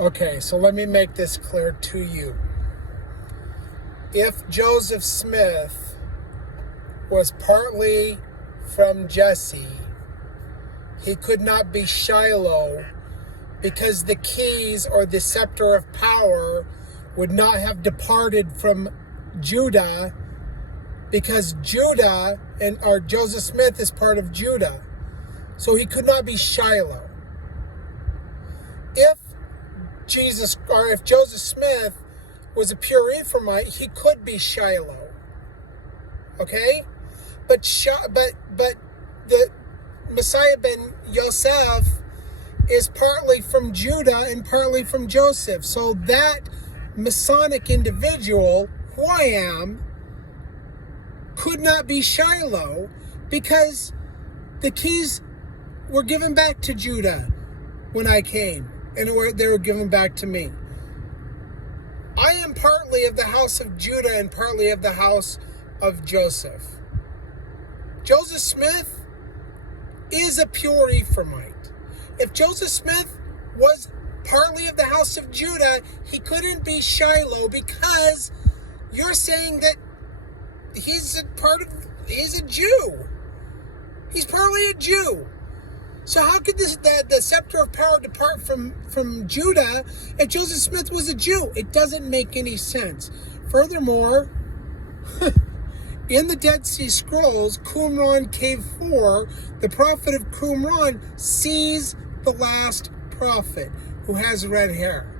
Okay, so let me make this clear to you. If Joseph Smith was partly from Jesse, he could not be Shiloh because the keys or the scepter of power would not have departed from Judah, because Judah or Joseph Smith is part of Judah. So he could not be Shiloh. If Joseph Smith was a pure Ephraimite, he could be Shiloh. Okay? But the Messiah ben Yosef is partly from Judah and partly from Joseph. So that Masonic individual, who I am, could not be Shiloh because the keys were given back to Judah when I came, and they were given back to me. I am partly of the house of Judah and partly of the house of Joseph. Joseph Smith is a pure Ephraimite. If Joseph Smith was partly of the house of Judah, he couldn't be Shiloh because you're saying that he's a Jew. He's partly a Jew. So how could the scepter of power depart from Judah if Joseph Smith was a Jew? It doesn't make any sense. Furthermore, in the Dead Sea Scrolls, Qumran Cave 4, the prophet of Qumran sees the last prophet who has red hair.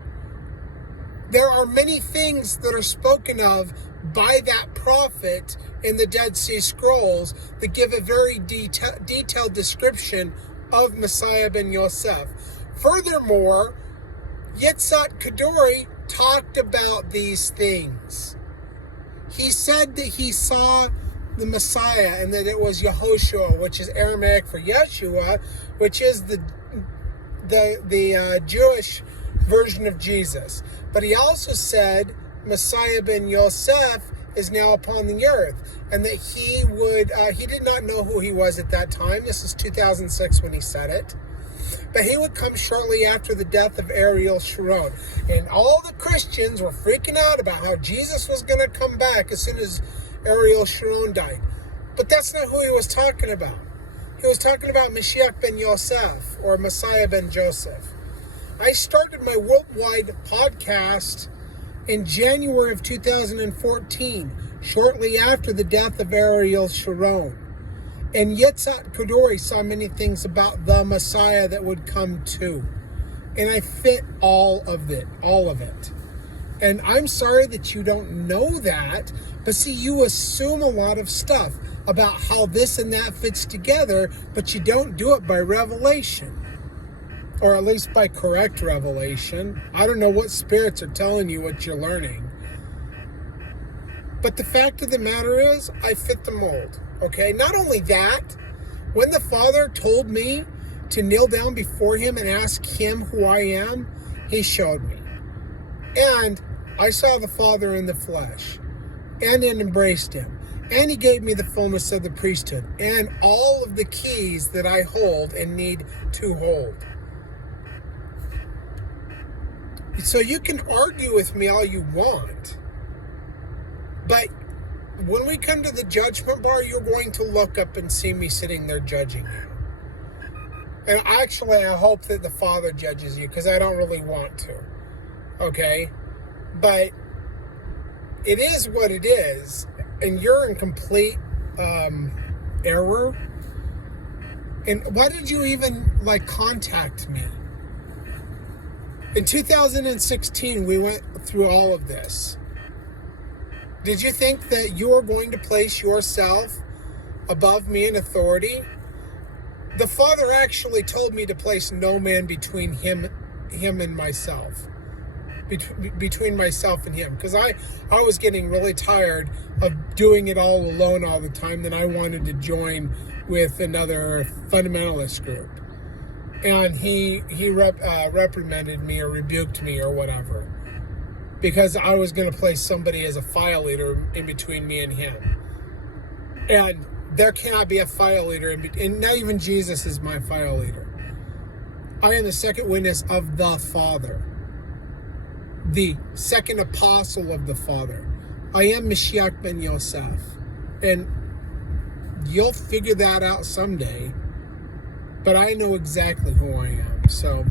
There are many things that are spoken of by that prophet in the Dead Sea Scrolls that give a very detailed description of Messiah ben Yosef. Furthermore, Yitzhak Kadori talked about these things. He said that he saw the Messiah and that it was Yehoshua, which is Aramaic for Yeshua, which is the Jewish version of Jesus. But he also said Messiah ben Yosef is now upon the earth, and that he did not know who he was at that time. This is 2006 when he said it. But he would come shortly after the death of Ariel Sharon. And all the Christians were freaking out about how Jesus was going to come back as soon as Ariel Sharon died. But that's not who he was talking about. He was talking about Mashiach ben Yosef, or Messiah ben Joseph. I started my worldwide podcast in January of 2014, shortly after the death of Ariel Sharon. And Yitzhak Kadori saw many things about the Messiah that would come too. And I fit all of it. And I'm sorry that you don't know that, but see, you assume a lot of stuff about how this and that fits together, but you don't do it by revelation. Or at least by correct revelation. I don't know what spirits are telling you what you're learning. But the fact of the matter is, I fit the mold. Okay? Not only that, when the Father told me to kneel down before him and ask him who I am, he showed me. And I saw the Father in the flesh. And embraced him. And he gave me the fullness of the priesthood. And all of the keys that I hold and need to hold. So you can argue with me all you want, but when we come to the judgment bar, you're going to look up and see me sitting there judging you. And actually, I hope that the Father judges you, because I don't really want to, okay? But it is what it is, and you're in complete error. And why did you even, contact me? In 2016, we went through all of this. Did you think that you were going to place yourself above me in authority? The Father actually told me to place no man between him and myself. Between myself and him. Because I was getting really tired of doing it all alone all the time. Then I wanted to join with another fundamentalist group. And he reprimanded me or rebuked me or whatever, because I was going to place somebody as a file leader in between me and him. And there cannot be a file leader, and not even Jesus is my file leader. I am the second witness of the Father. the second apostle of the Father. I am Mashiach ben Yosef. And you'll figure that out someday. But I know exactly who I am. So